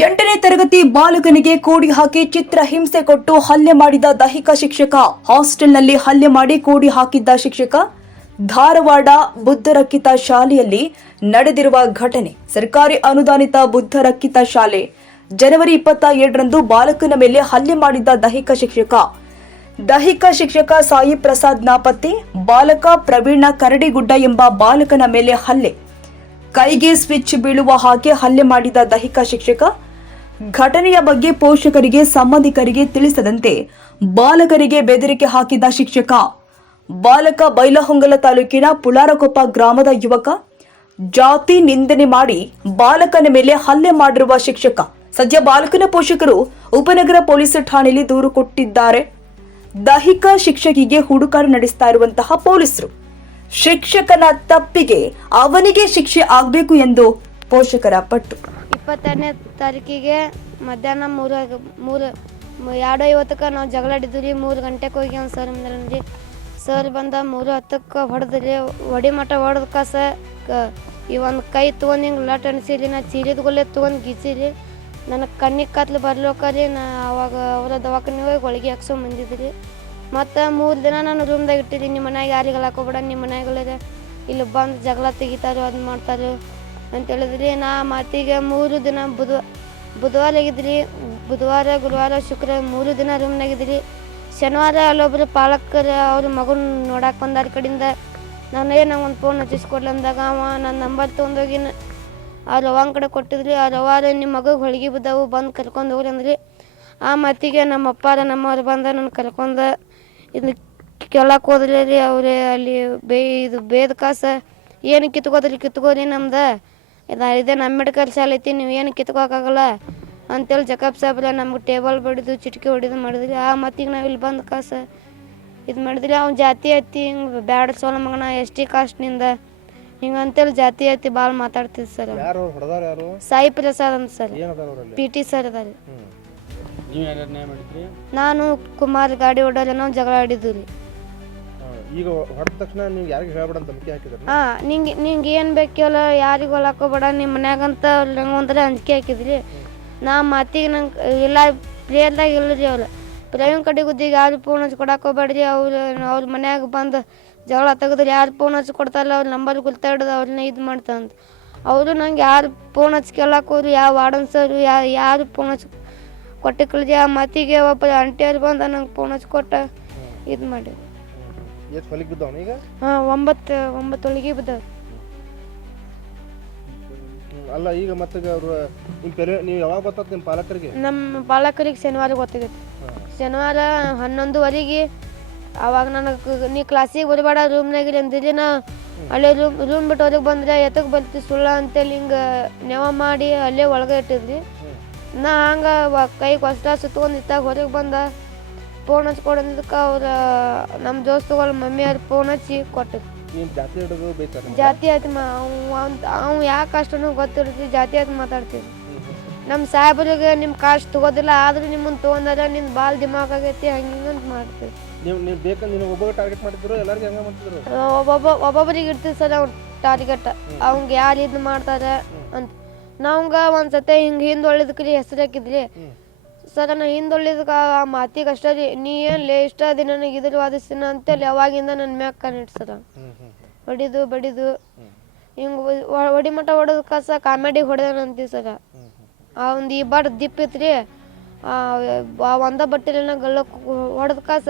ಎಂಟನೇ ತರಗತಿ ಬಾಲಕನಿಗೆ ಕೋಡಿ ಹಾಕಿ ಚಿತ್ರ ಹಿಂಸೆ ಕೊಟ್ಟು ಹಲ್ಲೆ ಮಾಡಿದ ದೈಹಿಕ ಶಿಕ್ಷಕ. ಹಾಸ್ಟೆಲ್ನಲ್ಲಿ ಹಲ್ಲೆ ಮಾಡಿ ಕೋಡಿ ಹಾಕಿದ್ದ ಶಿಕ್ಷಕ. ಧಾರವಾಡ ಬುದ್ಧರಕ್ಕಿತ ಶಾಲೆಯಲ್ಲಿ ನಡೆದಿರುವ ಘಟನೆ. ಸರ್ಕಾರಿ ಅನುದಾನಿತ ಬುದ್ಧರಕ್ಕಿತ ಶಾಲೆ. ಜನವರಿ ಇಪ್ಪತ್ತ ಏಳರಂದು ಬಾಲಕನ ಮೇಲೆ ಹಲ್ಲೆ ಮಾಡಿದ್ದ ದೈಹಿಕ ಶಿಕ್ಷಕ. ದೈಹಿಕ ಶಿಕ್ಷಕ ಸಾಯಿ ಪ್ರಸಾದ್ ನಾಪತ್ತೆ, ಬಾಲಕ ಪ್ರವೀಣ ಕರಡಿಗುಡ್ಡ ಎಂಬ ಬಾಲಕನ ಮೇಲೆ ಹಲ್ಲೆ. ಕೈಗೆ ಸ್ವಿಚ್ ಬೀಳುವ ಹಾಗೆ ಹಲ್ಲೆ ಮಾಡಿದ ದೈಹಿಕ ಶಿಕ್ಷಕ, ಘಟನೆಯ ಬಗ್ಗೆ ಪೋಷಕರಿಗೆ, ಸಂಬಂಧಿಕರಿಗೆ ತಿಳಿಸದಂತೆ ಬಾಲಕರಿಗೆ ಬೆದರಿಕೆ ಹಾಕಿದ ಶಿಕ್ಷಕ. ಬಾಲಕ ಬೈಲಹೊಂಗಲ ತಾಲೂಕಿನ ಪುಲಾರಕೊಪ್ಪ ಗ್ರಾಮದ ಯುವಕ, ಜಾತಿ ನಿಂದನೆ ಮಾಡಿ ಬಾಲಕನ ಮೇಲೆ ಹಲ್ಲೆ ಮಾಡಿರುವ ಶಿಕ್ಷಕ. ಸದ್ಯ ಬಾಲಕನ ಪೋಷಕರು ಉಪನಗರ ಪೊಲೀಸ್ ಠಾಣೆಯಲ್ಲಿ ದೂರು ಕೊಟ್ಟಿದ್ದಾರೆ. ದೈಹಿಕ ಶಿಕ್ಷಕಿಗೆ ಹುಡುಕಾಟ ನಡೆಸ್ತಾ ಇರುವಂತಹ ಪೊಲೀಸರು. ಶಿಕ್ಷಕನ ತಪ್ಪಿಗೆ ಅವನಿಗೆ ಶಿಕ್ಷೆ ಆಗಬೇಕು ಎಂದು ಪೋಷಕರ ಪಟ್ಟು. ಇಪ್ಪತ್ತೆರಡನೇ ತಾರೀಕಿಗೆ ಮಧ್ಯಾಹ್ನ ಮೂರು ಮೂರು ಎರಡು ಐವತ್ತಕ್ಕೆ ನಾವು ಜಗಳ ಆಡಿದ್ವಿ ರೀ. ಮೂರು ಗಂಟೆಗೆ ಹೋಗಿ ಒಂದು ಸರ್ ರೀ ಸರ್ ಬಂದ ಮೂರು ಹತ್ತಕ್ಕೆ ಹೊಡೆದ್ರಿ ಒಡಿ ಮಠ ಹೊಡೆದ್ಕ ಸ ಕ, ಈ ಒಂದು ಕೈ ತೊಗೊಂಡು ಹಿಂಗೆ ಲಟ್ ಅನಿಸಿರಿ, ನಾ ಗೊಲ್ಲೆ ತೊಗೊಂಡು ಗೀಸಿರಿ. ನನಗೆ ಕಣ್ಣಿಗೆ ಕತ್ಲು ಬರ್ಲೋಕರಿ ನಾ ಅವಾಗ ಅವರ ದವಾಖಾನೆ ಹೋಗಿ ಒಳಗೆ ಹಾಕ್ಸೋ ಬಂದಿದ್ರಿ. ಮತ್ತು ಮೂರು ದಿನ ನಾನು ರೂಮ್ದಾಗ ಇಟ್ಟಿದ್ದೀನಿ. ನಿಮ್ಮ ಮನೆಯಾಗ ಯಾರಿಗೆ ಹಾಕೋಬೇಡ ನಿಮ್ಮ ಮನ್ಯಾಗಲ್ಲ ಇಲ್ಲಿ ಬಂದು ಜಗಳ ತೆಗಿತಾರೋ ಅದು ಮಾಡ್ತಾರೆ ಅಂತ ಹೇಳಿದ್ರಿ ನಾ ಮಾತಿಗೆ ಮೂರು ದಿನ ಬುಧ ಬುಧವಾರ ಆಗಿದ್ರಿ. ಬುಧವಾರ, ಗುರುವಾರ, ಶುಕ್ರವಾರ ಮೂರು ದಿನ ರೂಮ್ನಾಗಿದ್ರಿ ಶನಿವಾರ ಅಲ್ಲೊಬ್ರು ಪಾಲಕರು ಅವ್ರ ಮಗನ ನೋಡಕ್ಕೆ ಬಂದಾರ ಕಡೆಯಿಂದ ನಾನು ಏನು ಒಂದು ಫೋನ್ ಹಚ್ಚಿಸ್ಕೊಡ್ಲಿ ಅಂದಾಗ ಅವ ನನ್ನ ನಂಬರ್ ತೊಗೊಂಡೋಗಿ ಆ ರವಾನ್ ಕಡೆ ಕೊಟ್ಟಿದ್ರಿ. ಆ ರವಾರ ನಿಮ್ಮ ಮಗಗೆ ಹೊಳಗಿ ಬಿದ್ದವು ಬಂದು ಕರ್ಕೊಂಡು ಹೋಗ್ರಿ ಅಂದ್ರಿ. ಆ ಮಾತಿಗೆ ನಮ್ಮ ಅಪ್ಪಾರ ನಮ್ಮವ್ರು ಬಂದ ನನ್ನ ಕರ್ಕೊಂಡು ಇದು ಕೇಳಕ್ಕೆ ಹೋದ್ರೆ ರೀ ಅವ್ರೆ ಅಲ್ಲಿ ಬೇ ಇದು ಬೇದ ಕಾಸ ಏನು ಕಿತ್ಕೋದ್ರಿ ಕಿತ್ಕೋರಿ ನಮ್ದು. ಇದು ನಮ್ಮ ಮೆಡಿಕಲ್ ಶಾಲೆ ಐತಿ ನೀವು ಏನು ಕಿತ್ಕೋಕ್ಕಾಗಲ್ಲ ಅಂತೇಳಿ ಜಕಬ್ ಸಾಬ್ರ ನಮ್ಗೆ ಟೇಬಲ್ ಬಡಿದು ಚಿಟಿಕೆ ಹೊಡಿದು ಮಾಡಿದ್ರಿ. ಆ ಮತ್ತಿಗೆ ನಾವು ಇಲ್ಲಿ ಬಂದು ಕಾಸ ಇದು ಮಾಡಿದ್ರಿ. ಅವ್ನು ಜಾತಿ ಐತಿ ಹಿಂಗೆ ಬ್ಯಾಡ ಸೋಲ ಮಗನ ಎಸ್ ಟಿ ಕಾಸ್ಟ್ನಿಂದ ಹಿಂಗೆ ಅಂತೇಳಿ ಜಾತಿ ಐತಿ ಭಾಳ ಮಾತಾಡ್ತಿದ್ವಿ ಸರ್ ಸಾಯಿ ಪ್ರಸಾದ್ ಅಂತ ಸರ್. ಪಿ ಟಿ ಸರ್ ಅದಾರೆ. ನೀವು ಯಾರು ನ್ಯಾಯ ಮಾಡಿದ್ರಿ? ನಾನು ಕುಮಾರ್ ಗಾಡಿ ಹೊಡೋಲ್ಲ ನಾವು ಜಗಳ ಆಡಿದ್ವಿ ರೀ. ಈಗ ಹೊಡೆದ ತಕ್ಷಣ ನೀವು ಯಾರಿಗೆ ಹೇಳ್ಬೇಡ ಅಂತ ಹಾಕಿದ್ರಿ? ಹಾ ನಿಂಗೆ ನಿಂಗೆ ಏನು ಬೇಕಲ್ಲ ಯಾರಿಗೂ ಹೊಲಾಕೋಬೇಡ ನಿಮ್ಮ ಮನ್ಯಾಗಂತ ನಂಗೆ ಒಂಥರ ಅಂಜಿಕೆ ಹಾಕಿದ್ರಿ. ನಾ ಮಾತಿಗೆ ನಂಗೆ ಇಲ್ಲ ಪ್ರೇಯರ್ದಾಗ ಇಲ್ಲರಿ ಅವ್ರು. ಪ್ರವೀಣ್ ಕಡೆ ಗುದ್ದಿಗೆ ಯಾರು ಫೋನ್ ಹಚ್ಚಿ ಕೊಡಕ್ಕೆ ಹೋಗ್ಬೇಡ್ರಿ. ಅವ್ರು ಅವ್ರ ಮನ್ಯಾಗ ಬಂದು ಜಗಳ ತೆಗೆದ್ರೆ ಯಾರು ಫೋನ್ ಹಚ್ಚಿ ಕೊಡ್ತಾರಲ್ಲ ಅವ್ರ ನಂಬರ್ ಗುರ್ತಾ ಹಿಡ್ದು ಅವ್ರನ್ನ ಇದು ಮಾಡ್ತಂತ ಅವರು ನಂಗೆ ಯಾರು ಫೋನ್ ಹಚ್ಚಿ ಕೇಳಕ್ಕೆ ಹೋದ್ರು ಯಾವ ವಾರ್ಡನ್ ಸರ್ ಯಾರು ಫೋನ್ ಹಚ್ಚಿ ಕೊಟ್ಟು ಕಳಿಸಿ ಆ ಮಾತಿಗೆ ಒಬ್ಬ ಆಂಟಿಯವ್ರು ಬಂದ ನಂಗೆ ಫೋನ್ ಹಚ್ಚಿ ಕೊಟ್ಟ. ಇದು ಮಾಡಿ ಎಷ್ಟು ಹೊಲಿಗೆ ಬಿದ್ದವನ ಈಗ? ಹಾಂ ಒಂಬತ್ತು ಒಂಬತ್ತು ಒಳಗೆ ಬಿದ್ದವ್ರು ಅಲ್ಲ ಈಗ ಮತ್ತೆ ಅವರು ನಿಮ್ಮ ಪೆರೆ ನೀವು ಯಾವಾಗ ಬರ್ತದ ನಿಮ್ಮ ಪಾಲಕರಿಗೆ? ನಮ್ಮ ಪಾಲಕರಿಗೆ ಶನಿವಾರ ಗೊತ್ತಾಗೈತೆ. ಶನಿವಾರ ಹನ್ನೊಂದುವರೆಗೆ ಅವಾಗ ನನಗೆ ನೀ ಕ್ಲಾಸಿಗೆ ಬರಬೇಡ ರೂಮ್ನಾಗಿರಿ ಅಂದಿರಿ ನಾ. ಅಲ್ಲೇ ರೂಮ್ ರೂಮ್ ಬಿಟ್ಟು ಹೊರಗೆ ಬಂದ್ರೆ ಎತ್ತಕ್ಕೆ ಬರ್ತಿ ಸುಳ್ಳ ಅಂತೇಳಿ ಹಿಂಗೆ ನೆವ ಮಾಡಿ ಅಲ್ಲೇ ಒಳಗೆ ಇಟ್ಟಿದ್ರಿ. ನಾ ಹಂಗೆ ಕೈ ಕಷ್ಟ ಸುತ್ಕೊಂಡು ಇತ್ತಾಗ ಹೊರಗೆ ಬಂದ. ಫೋನ್ ಹಚ್ಚಿ ಕೊಡೋದಕ್ಕೆ ಅವ್ರ ನಮ್ಮ ದೋಸ್ತುಗಳು ಮಮ್ಮಿಯವ್ರು ಫೋನ್ ಹಚ್ಚಿ ಕೊಟ್ಟು ಜಾತಿ ಆಯ್ತು ಅವ್ನು ಯಾಕೆ ಅಷ್ಟನ್ನು ಗೊತ್ತಿರ್ತಿ ಜಾತಿ ಆಯ್ತು ಮಾತಾಡ್ತೀವಿ. ನಮ್ಮ ಸಾಹೇಬರಿಗೆ ನಿಮ್ಮ ಕಾಸ್ಟ್ ತಗೋದಿಲ್ಲ ಆದರೂ ನಿಮ್ಮನ್ನು ತೊಗೊಂಡಾರ ನಿನ್ನ ಭಾಳ ದಿಮಾಗ್ ಆಗೈತಿ ಹಂಗೆ ಹಿಂಗಂತ ಅಂತ ಮಾಡ್ತೀವಿ. ನೀವು ನೀವು ಬೇಕಂದ್ರೆ ನೀವು ಒಬ್ಬಗೆ ಟಾರ್ಗೆಟ್ ಮಾಡಿದ್ರು ಎಲ್ಲರಿಗೂ ಹಂಗೆ ಮಾಡ್ತಿದ್ರು? ಒಬ್ಬೊಬ್ಬ ಒಬ್ಬೊಬ್ಬರಿಗೆ ಇರ್ತೀವಿ ಸರ್ ಅವ್ನು ಟಾರ್ಗೆಟ್ ಅವ್ಗೆ ಯಾರು ಇದು ಮಾಡ್ತಾರೆ ಅಂತ. ನಾವಂಗ ಒಂದು ಸತೆ ಹಿಂಗೆ ಹಿಂದೊಳ್ಳಿದಕ್ಕೆ ಹೆಸರು ಹಾಕಿದ್ರಿ. ಸರ್, ನಾ ಹಿಂದೊಳ್ಳಿದಕ್ಕೆ ಆ ಮಾತಿಗೆ ಅಷ್ಟೇ ರೀ. ನೀ ಏನು ಲೇ ಇಷ್ಟ ಅದಿ ನನಗೆ ಇದ್ರ ವಾದಿಸ್ತೀನಿ ಅಂತೇಳಿ ಅವಾಗಿಂದ ನನ್ನ ಮ್ಯಾಗ ಕಣ್ಣಿಟ್ಟು ಸರ್. ಹೊಡಿದು, ಬಡಿದು. ಹಿಂಗೆ ಹೊಡಿ ಮಠ ಹೊಡೆದ ಕಸ ಕಾಮಿಡಿ ಹೊಡೆದ ಅಂತೀವಿ ಸರ. ಆ ಒಂದು ಈ ಬಾರ್ ದಿಪ್ ಇತ್ರಿ. ಆ ಆ ಒಂದ ಬಟ್ಟೆ ಗಲ್ಲ ಹೊಡೆದ ಕಾಸ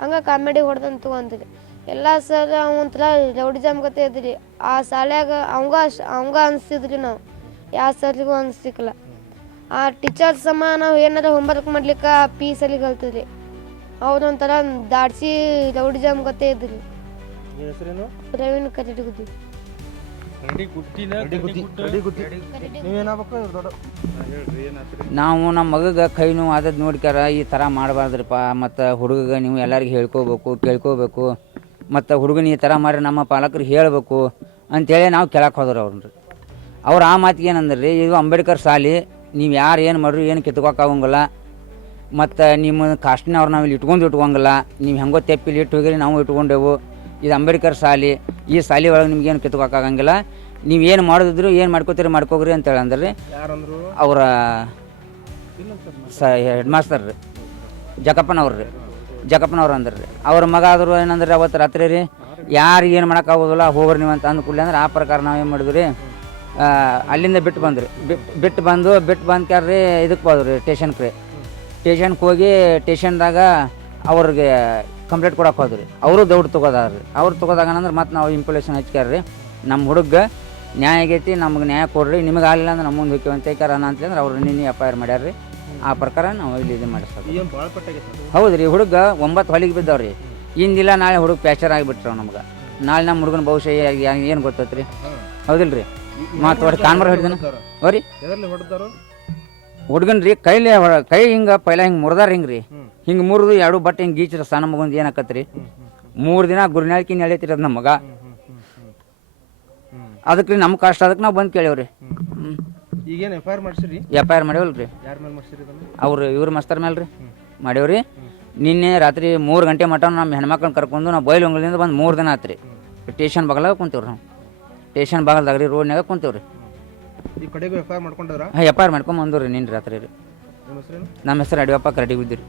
ಹಂಗೆ ಕಾಮಿಡಿ ಹೊಡೆದಂತ ತಗೊಂತೀರಿ ಎಲ್ಲ ಸರ್ ಒಂಥರ ರೌಡಿ ಜಾಮ್ ಇದ್ರಿ. ಆ ಶಾಲ್ಯಾಗ ಅವಂಗ ಅವಂಗ ಅನಿಸ್ತಿದ್ರಿ ನಾವು. ಯಾವ ಸರ್ಗೂ ಅನಿಸ್ತಿಕ್ಕಲ್ಲ ಆ ಟೀಚರ್ಸ್ ಸಮ ನಾವು ಏನಾದ್ರು ಹೋಮ್ವರ್ಕ್ ಮಾಡ್ಲಿಕ್ಕೆ ಪಿ ಸಲಿಗೆ ಕಲ್ತಿದ್ರಿ ಅವ್ರು ಒಂಥರ ದಾಡ್ಸಿ ರೌಡಿ ಜಾಮ್ ಗೊತ್ತೇ ಇದ್ರಿ ನಿಮ್ಮ ಹೆಸರೇನು? ಪ್ರವೀಣ್ ನೀವೇನಾಗಬೇಕು ದೊಡ್ಡ ನಾವು ನಮ್ಮ ಮಗಗೆ ಕೈ ನೋವು ಆದದ್ದು ನೋಡ್ಕ್ಯಾರ ಈ ಥರ ಮಾಡಬಾರ್ದ್ರಪ್ಪ ಮತ್ತು ಹುಡುಗಗೆ ನೀವು ಎಲ್ಲರಿಗೂ ಹೇಳ್ಕೋಬೇಕು ಕೇಳ್ಕೋಬೇಕು ಮತ್ತು ಹುಡುಗನ ಈ ಥರ ಮಾಡಿ ನಮ್ಮ ಪಾಲಕರಿಗೆ ಹೇಳಬೇಕು ಅಂತೇಳಿ ನಾವು ಕೇಳಕ್ಕೆ ಹೋದ್ರೆ ಅವ್ರನ್ನ ಅವ್ರು ಆ ಮಾತಿಗೆ ಏನಂದ್ರೆ ರೀ ಇದು ಅಂಬೇಡ್ಕರ್ ಸಾಲಿ ನೀವು ಯಾರು ಏನು ಮಾಡ್ರಿ ಏನು ಕಿತ್ಕೋಕಾಗಂಗಿಲ್ಲ ಮತ್ತು ನಿಮ್ಮ ಕಾಸ್ಟ್ನ ಅವ್ರು ನಾವು ಇಲ್ಲಿ ಇಟ್ಕೊಂಡು ಇಟ್ಕೊಂಗಿಲ್ಲ ನೀವು ಹೆಂಗೋ ತೆಪ್ಪಿಲಿ ಇಟ್ಟು ಹೋಗಿರಿ ನಾವು ಇಟ್ಕೊಂಡೆವು. ಇದು ಅಂಬೇಡ್ಕರ್ ಸಾಲಿ ಈ ಸಾಲಿ ಒಳಗೆ ನಿಮ್ಗೇನು ಕಿತ್ಕೋಕಾಗಂಗಿಲ್ಲ ನೀವು ಏನು ಮಾಡಿದ್ರು ಏನು ಮಾಡ್ಕೋತೀರಿ ಮಾಡ್ಕೋಗ್ರಿ ಅಂತೇಳಿ ಅಂದ್ರೆ ರೀ ಅವರ ಸ ಹೆಡ್ ಮಾಸ್ತರ್ ರೀ. ಜಕಪ್ಪನವ್ರು ರೀ. ಜಕಪ್ಪನವ್ರು ಅಂದ್ರೆ ರೀ. ಅವ್ರ ಮಗ ಆದರು ಏನಂದ್ರೆ ಅವತ್ತು ರಾತ್ರಿ ರೀ. ಯಾರು ಏನು ಮಾಡೋಕ್ಕಾಗೋದಿಲ್ಲ ಹೋಗ್ರಿ ನೀವು ಅಂತ ಅಂದ್ಕೂಡ್ಲೆ ಅಂದ್ರೆ ಆ ಪ್ರಕಾರ ನಾವು ಏನು ಮಾಡಿದ್ವಿ ರೀ. ಆ, ಅಲ್ಲಿಂದ ಬಿಟ್ಟು ಬಂದ್ರಿ. ಬಿಟ್ಟು ಬಂದು ಬಿಟ್ಟು ಬಂದು ಕ್ಯಾರ್ರಿ ಇದಕ್ಕೆ ಹೋದ್ರಿ ಸ್ಟೇಷನ್ಕ್ ರೀ ಸ್ಟೇಷನ್ಗೆ ಹೋಗಿ ಸ್ಟೇಷನ್ದಾಗ ಅವ್ರಿಗೆ ಕಂಪ್ಲೇಂಟ್ ಕೊಡಕ್ಕೆ ಹೋದ್ರಿ. ಅವರು ದೌಡ್ ತೊಗೋದಾರ್ರಿ. ಅವ್ರು ತೊಗೋದಾಗ ಅಂದ್ರೆ ಮತ್ತೆ ನಾವು ಇಂಪ್ಲೇಷನ್ ಹಚ್ಕ್ಯಾರ್ರಿ ನಮ್ಮ ಹುಡುಗ ನ್ಯಾಯ ಆಗೈತಿ ನಮ್ಗೆ ನ್ಯಾಯ ಕೊಡ್ರಿ ನಿಮಗೆ ಆಗಲಿಲ್ಲ ಅಂದ್ರೆ ನಮ್ಮ ಮುಂದೆ ಹೋಗ್ತೀವಿ ಅಂತ ಹೇಳ್ಕಾರ ಅಂತಂದ್ರೆ ಅವ್ರು ನಿನ್ನೆ ಎಫ್ ಐ ಆರ್ ಮಾಡ್ಯಾರ್ರಿ. ಆ ಪ್ರಕಾರ ನಾವು ಇಲ್ಲಿ ಇದು ಮಾಡಿಸ್ತೀವಿ ಹೌದು ರೀ ಹುಡುಗ ಒಂಬತ್ತು ಹೊಲಿಗೆ ಬಿದ್ದವ್ರಿ. ಇಂದಿಲ್ಲ ನಾಳೆ ಹುಡುಗ ಪ್ಯಾಚರ್ ಆಗಿಬಿಟ್ರೆ ನಮ್ಗೆ. ನಾಳೆ ನಮ್ಮ ಹುಡುಗನ ಭವಿಷ್ಯ ಏನು ಗೊತ್ತೈತ್ರಿ? ಹೌದಿಲ್ಲ ರೀ ಮತ್ತು ಹೊಡಿ ಕಾನ್ಮರ ಹಿಡ್ದನ ಹೊಡೆದಾರು? ಹುಡುಗನ್ ರೀ ಕೈಲಿ ಹೊಡ- ಕೈ ಹಿಂಗ ಪೈಲ ಹಿಂಗೆ ಮುರಿದಾರ ಹಿಂಗೆ ರೀ ಹಿಂಗ್ ಮುರಿದು ಎರಡು ಬಟ್ಟೆ ಹಿಂಗೆ ಗೀಚ್ರ ಸಣ್ಣ ಮಗಂದು ಏನಾಕತ್ರಿ ಮೂರು ದಿನ ಗುರುನಾಳ್ಕಿ ನಡೀತಿರ ನಮ್ಮ ಮಗ ಅದಕ್ಕೆ ರೀ ನಮ್ಮ ಕಷ್ಟ ಅದಕ್ಕೆ ನಾವು ಬಂದು ಕೇಳೇವ್ರಿ. ಈಗೇನು ಎಫ್ ಐ ಆರ್ ಮಾಡಿಸಿರಿ? ಎಫ್ ಐ ಆರ್ ಮಾಡೇವಲ್ರಿ ರೀ ಯಾರ ಮೇಲೆ ಮಾಡಿಸಿರಿ ಇದನ್ನು? ಅವ್ರು ಇವ್ರ ಮಸ್ತರ್ ಮೇಲೆ ರೀ ಮಾಡೇವ್ರಿ ನಿನ್ನೆ ರಾತ್ರಿ ಮೂರು ಗಂಟೆ ಮಟ್ಟ ನಮ್ಮ ಹೆಣ್ಮಕ್ಳನ್ನ ಕರ್ಕೊಂಡು ನಾವು ಬೈಲೊಂಗಲಿಂದ ಬಂದು ಮೂರು ದಿನ ಆತ್ರಿ. ಸ್ಟೇಷನ್ ಬಗಲಾಗ ಕುಂತೀವ್ರಿ ನಾವು. ಸ್ಟೇಷನ್ ಬಾಗಲ್ದಾಗ ರೀ ರೋಡ್ನಾಗ ಕುಂತೀವಿ ಈ ಕಡೆಗೂ ಎಫ್ ಐ ಆರ್ ಮಾಡ್ಕೊಂಡವ್ರ? ಹಾಂ ಎಫ್ ಐ ಆರ್ ಮಾಡ್ಕೊಂಡ್ ಬಂದವ್ರಿ ನಿನ್ನೆ ರಾತ್ರಿ ರೀ. ನಿಮ್ಮ ಹೆಸರೇನು? ನಮ್ಮ ಹೆಸರು ಅಡಿಯಪ್ಪ ಕರಡಿ ಬಿದ್ದಿರಿ